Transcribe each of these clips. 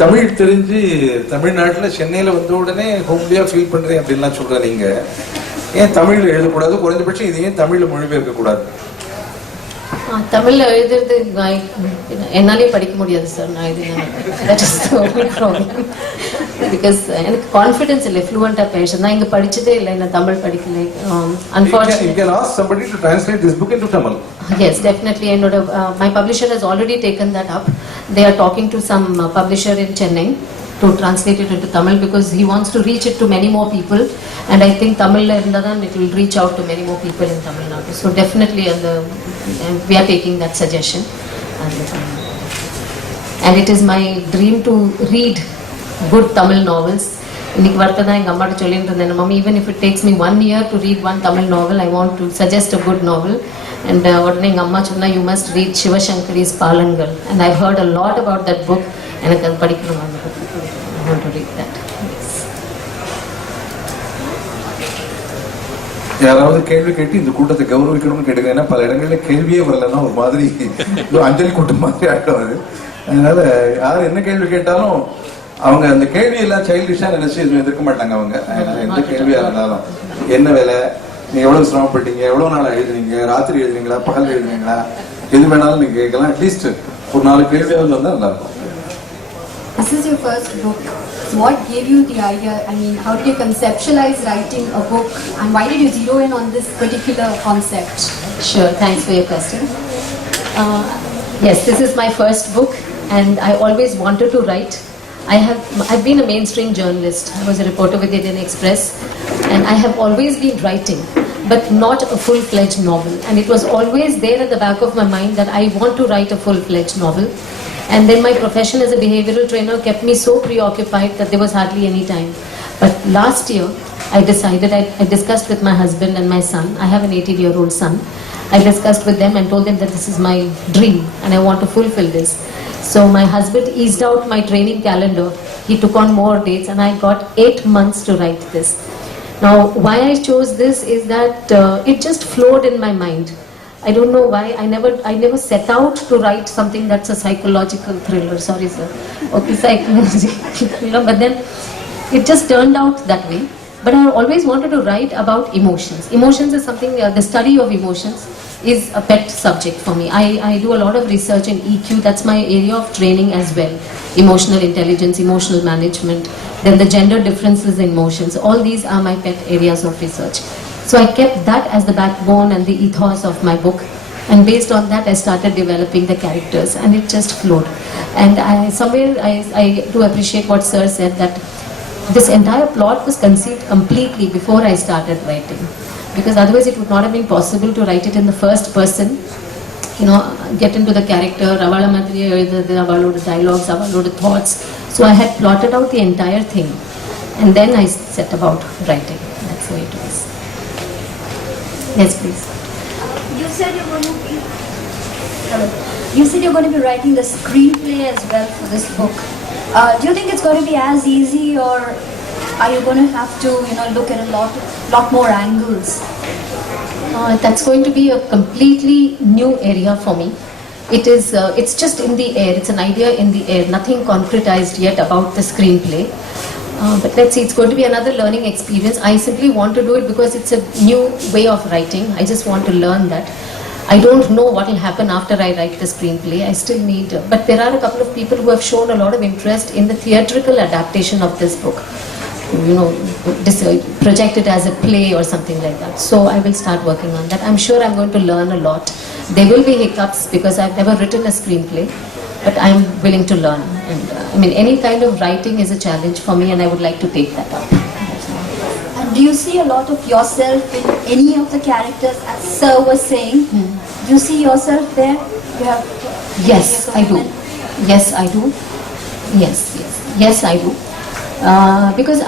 தமிழ் தெரிஞ்சு தமிழ்நாட்டில் சென்னையில் வந்த உடனே ஹோம்லியா ஃபீல் பண்றேன் அப்படின்லாம் சொல்ற நீங்க ஏன் தமிழ்ல எழுதக்கூடாது? குறைஞ்சபட்சம் இது ஏன் தமிழ்ல மொழிபெயர்க்க கூடாது? தமிழ்ல எழுதுறது என்னாலே படிக்க முடியாது சார். நான் இது பிகாஸ் எனக்கு கான்ஃபிடன்ஸ் இல்லை, ஃப்ளூவெண்டா பேச. நான் இங்க படிச்சதே இல்லை, நான் தமிழ் படிக்கல. Unfortunately, you can ask somebody to translate this book into Tamil. Yes, definitely. And my publisher has already taken that up. They are talking to some publisher in Chennai to translate it into Tamil because he wants to reach it to many more people. And I think Tamil it will reach out to many more people in Tamil Nadu. So definitely, we are taking that suggestion. And it is my dream to read good Tamil novels. இன்னைக்கு வரதான் எங்க அம்மாட்ட சொல்லிட்டு இருந்தேன், mummy, even if it takes me 1 year to read one Tamil novel, I want to suggest a good novel. And உடனே எங்க அம்மா சொன்னா, you must read Shivashankari's Palangal. And I've heard a lot about that book. எனக்கு அது படிக்கணும். I want to read that. யாராவது கேள்வி கேட்டு இந்த கூட்டத்தை கௌரவிக்கணும்னு கேட்டுக்கிறேன். பல இடங்களில் கேள்வியே வரலன்னா ஒரு மாதிரி அஞ்சலி கூட்டம் மாதிரி ஆகிடுவாரு. அதனால யார் என்ன கேள்வி கேட்டாலும் அவங்க அந்த கேள்வி எல்லாம் சைல்டிஷா நினைச்சு எதிர்க்க மாட்டாங்க. அவங்க எந்த கேள்வியா இருந்தாலும், என்ன வேலை, நீங்க எவ்வளவு சிரமப்பட்டீங்க, எவ்வளவு நாள் எழுதுனீங்க, ராத்திரி எழுதுனீங்களா, பகல் எழுதுனீங்களா, எது வேணாலும் நீங்க கேட்கலாம். அட்லீஸ்ட் ஒரு 4 கேள்வியாவது வந்தா நல்லா இருக்கும். This is your first book. What gave you the idea? I mean, how did you conceptualize writing a book, and why did you zero in on this particular concept? Sure, thanks for your question. Yes, this is my first book, and I always wanted to write. I've been a mainstream journalist. I was a reporter with the Indian Express, and I have always been writing, but not a full-fledged novel. And it was always there at the back of my mind that I want to write a full-fledged novel. And then my profession as a behavioral trainer kept me so preoccupied that there was hardly any time. But last year, I decided, I discussed with my husband and my son. I have an 18-year-old son. I discussed with them and told them that this is my dream and I want to fulfill this. So my husband eased out my training calendar. He took on more dates and I got 8 months to write this. Now, why I chose this is that it just flowed in my mind. I don't know why. I never set out to write something that's a psychological thriller. Sorry, sir. Okay, psychological thriller. But then it just turned out that way. But I always wanted to write about emotions. Emotions is something, the study of emotions is a pet subject for me. I do a lot of research in EQ. That's my area of training as well. Emotional intelligence, emotional management, then the gender differences in emotions. All these are my pet areas of research. So I kept that as the backbone and the ethos of my book. And based on that, I started developing the characters and it just flowed. And I do appreciate what Sir said, that this entire plot was conceived completely before I started writing. Because otherwise it would not have been possible to write it in the first person, get into the character, Avala Madriya, the dialogues, the thoughts. So I had plotted out the entire thing. And then I set about writing. That's the way it was. Yes, please. You said you're going to be writing the screenplay as well for this book. Do you think it's going to be as easy, or are you going to have to, look at a lot more angles? That's going to be a completely new area for me. It's just in the air. It's an idea in the air. Nothing concretized yet about the screenplay. But let's see, it's going to be another learning experience. I simply want to do it because it's a new way of writing. I just want to learn that. I don't know what will happen after I write the screenplay. I still need, but there are a couple of people who have shown a lot of interest in the theatrical adaptation of this book. Project it as a play or something like that. So I will start working on that. I'm sure I'm going to learn a lot. There will be hiccups because I've never written a screenplay, but I'm willing to learn. And any kind of writing is a challenge for me, and I would like to take that up. And do you see a lot of yourself in any of the characters, as Sir was saying? Do you see yourself there? Yes, I do. Yes, I do. Yes, I do. Because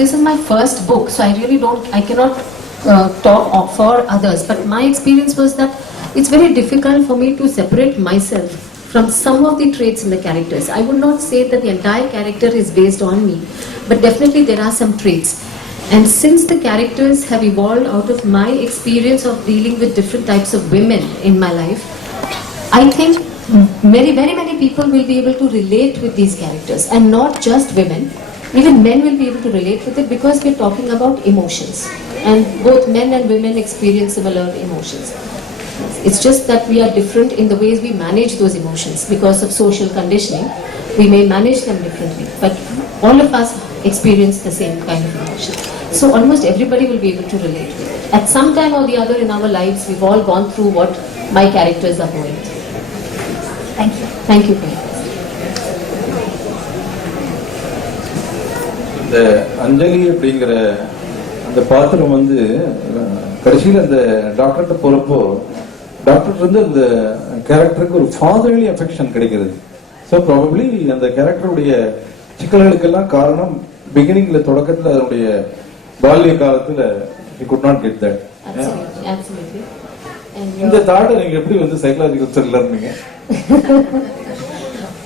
this is my first book, so I cannot talk for others. But my experience was that it's very difficult for me to separate myself from some of the traits in the characters. I would not say that the entire character is based on me, but definitely there are some traits. And since the characters have evolved out of my experience of dealing with different types of women in my life, I think Very many people will be able to relate with these characters, and not just women. Even men will be able to relate with it because we're talking about emotions, and both men and women experience similar emotions. It's just that we are different in the ways we manage those emotions because of social conditioning. We may manage them differently, but all of us experience the same kind of emotion. So almost everybody will be able to relate with it. At some time or the other in our lives, we've all gone through what my characters are going through. Thank you. Thank you very much. இந்த அஞ்சலி அப்படிங்கிற அந்த பாத்திரம் வந்து கடைசியில் அந்த டாக்டர்கிட்ட போறப்போ doctor வந்து அந்த கேரக்டருக்கு ஒரு ஃபாதர்லி அஃபெக்ஷன் கிடைக்கிறது. ஸோ ப்ராபப்ளி அந்த கேரக்டருடைய சிக்கல்களுக்கெல்லாம் காரணம் பிகினிங்ல தொடக்கத்தில் அதனுடைய பால்ய காலத்துல he could not get that. Absolutely. இந்த தாட்டை நீங்க எப்படி வந்து சைக்காலஜிக்கல் த்ரில்லர் நீங்க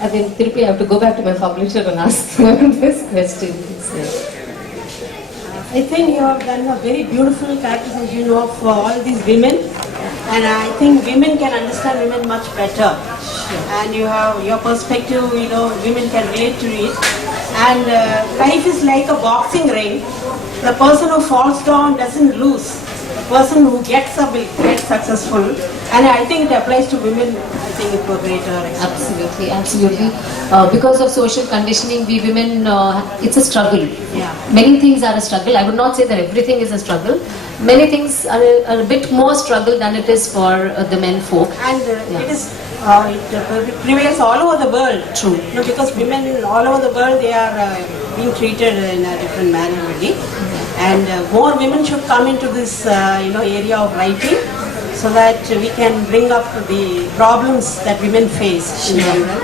I think Tirupati, I have to go back to my publisher and ask this question. I think you have done a very beautiful characterization of all these women, and I think women can understand women much better. And you have your perspective, women can relate to it. And life is like a boxing ring. The person who falls down doesn't lose. The person who gets up will get successful. And I think it applies to women, I think, to a greater extent. Absolutely. Because of social conditioning, we women, it's a struggle. Yeah. Many things are a struggle. I would not say that everything is a struggle. Many things are a bit more struggle than it is for the men folk. And it prevails all over the world. True. Because women all over the world, they are being treated in a different manner really. And more women should come into this area of writing, so that we can bring up the problems that women face in general.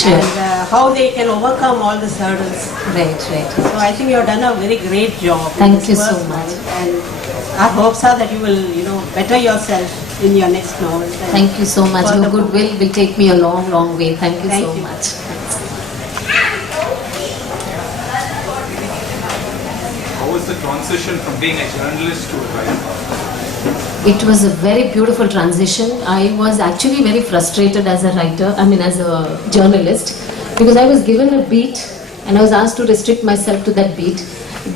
Sure. And how they can overcome all these hurdles. Right. So I think you have done a very great job. Thank you so much. And our hopes are that you will, better yourself in your next novel. Thank you so much. For Your the goodwill will take me a long, long way. Thank you Thank so you. much. How was the transition from being a journalist to a writer? It was a very beautiful transition. I was actually very frustrated as a writer, as a journalist, because I was given a beat and I was asked to restrict myself to that beat.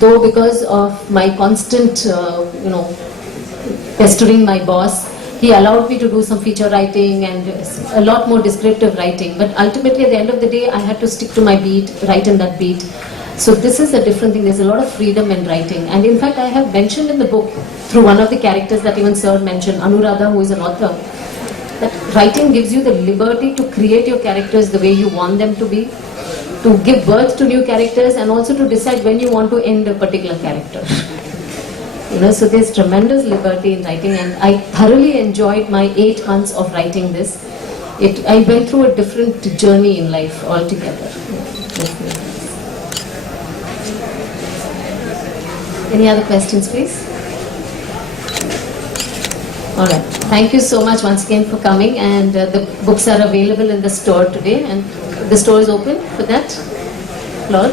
Though because of my constant, pestering my boss, he allowed me to do some feature writing and a lot more descriptive writing. But ultimately, at the end of the day, I had to stick to my beat, write in that beat. So this is a different thing. There's a lot of freedom in writing. And in fact, I have mentioned in the book, through one of the characters that even Sir mentioned, Anuradha, who is an author, that writing gives you the liberty to create your characters the way you want them to be, to give birth to new characters, and also to decide when you want to end a particular character. So there's tremendous liberty in writing, and I thoroughly enjoyed my 8 months of writing this. I went through a different journey in life altogether. Any other questions, please? All right. Thank you so much once again for coming, and the books are available in the store today, and the store is open for that. Lord?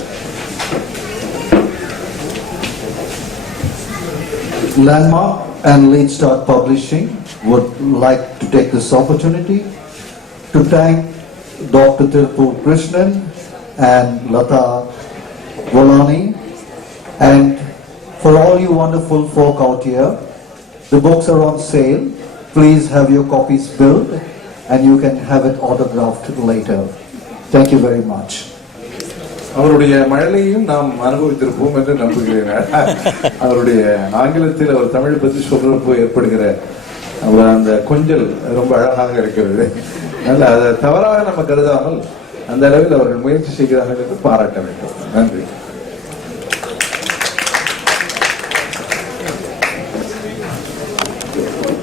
Landmark and Lead Start Publishing would like to take this opportunity to thank Dr. Tirupati Krishnan and Lata Volani, and for all you wonderful folk out here. The books are on sale. Please have your copies billed, and you can have it autographed later. Thank you very much. அவருடைய மழலையும் நாம் அனுபவித்திருப்போம் என்று நம்புகிறேன். அவருடைய ஆங்கிலத்தில் அவர் தமிழ் பற்றி சொல்றப்போ ஏற்படுகிற அந்த கொஞ்சல் ரொம்ப அழகாக இருக்கிறது. அதனால அதை தவறாக நம்ம கருதாமல் அந்த அளவில் அவர்கள் முயற்சி செய்கிறார்கள் என்று பாராட்ட வேண்டும். நன்றி.